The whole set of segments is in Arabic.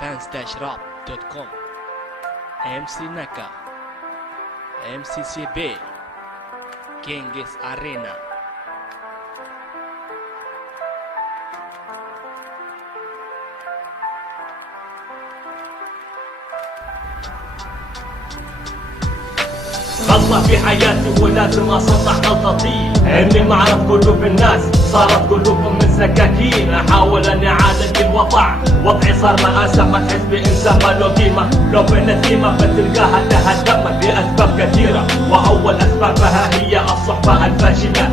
fans-rap.com MC Naka MCCB Genghis Arena. غلطة في حياتي ولازم اصلح غلطتي، اني ما اعرف قلوب الناس، صارت قلوبهم من سكاكين، احاول اني اعالج الوضع، وضعي صار مآسة، ما تحس بانسان ما له قيمة، لو بنت قيمة بتلقاها تهدمت لاسباب كثيرة، واول اسبابها هي الصحبة الفاشلة.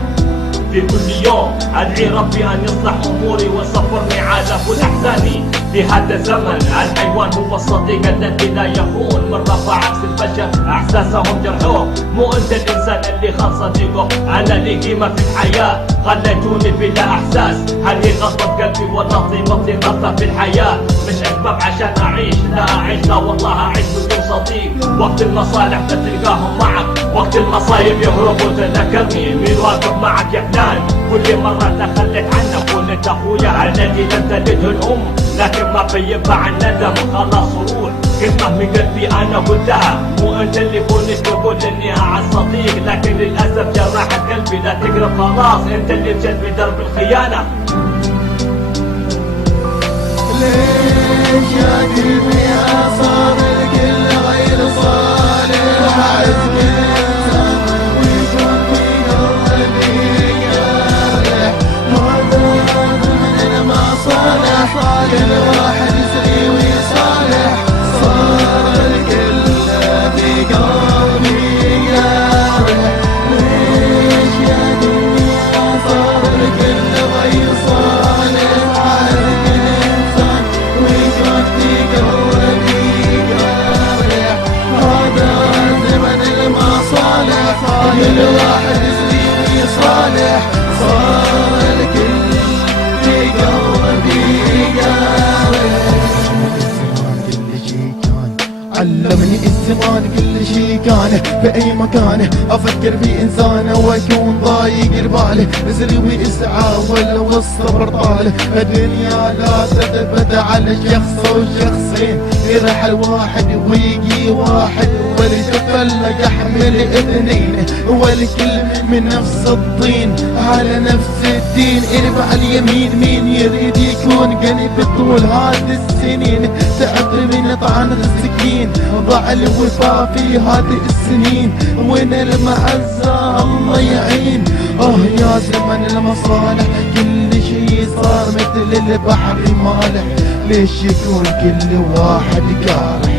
في كل يوم ادعي ربي ان يصلح اموري ويصبرني على كل احزاني. في هذا الزمن الحيوان هو الصديق الذي لا يخون، من رفع عكس البشر احساسهم جرحوه، مو انت الانسان اللي خان صديقه. انا لي قيمه في الحياه خليتوني بلا احساس، هل هي غلطه قلبي ولا طيبتي غلطه في الحياه؟ مش اسباب عشان اعيش، لا اعيش لا والله اعيش بدون صديق. وقت المصالح بتلقاهم معك، وقت المصايب يهربوا تذكرني مين واقف معك يا فلان. كل مرة تخليت عنك قلت اخويا الذي لم تلده الام، لكن ما بينفع الندم خلاص روح. كلمة من قلبي انا قلتها، مو انت اللي كنت تقول اني اعز صديق، لكن للاسف جرحت قلبي لا تقرب خلاص، انت اللي مشيت بدرب الخيانة. ليش يا قلبي صار الكل غير صالح؟ عزم الانسان ويكون في قلبي جارح، هذا من المصالح، كل واحد يسعي ويصالح، صار الكل في قلبي جارح. ليش يا قلبي صار الكل غير صالح؟ عزم الانسان ويكون في قلبي جارح، هذا زمن المصالح، كل واحد يسعي ويصالح، صار الكل في قلبي جارح. علمني الزمان كل شي كان بأي مكان، أفكر في إنسانه وأكون ضايق البال، بزري وإسعى ولو الصبر طال، الدنيا لا تثبت على شخص وشخصين، يرحل واحد ويجي واحد، ولتفلق أحمل اثنين، والكل من نفس الطين على نفس الدين. اربع اليمين مين يريد يكون قريب طول هذه السنين، تعب من طعنة السكين، ضاع الوفاء في هذه السنين، وين المعزة الله يعين. يا زمن المصالح كل شي صار مثل البحر مالح، ليش يكون كل واحد جارح؟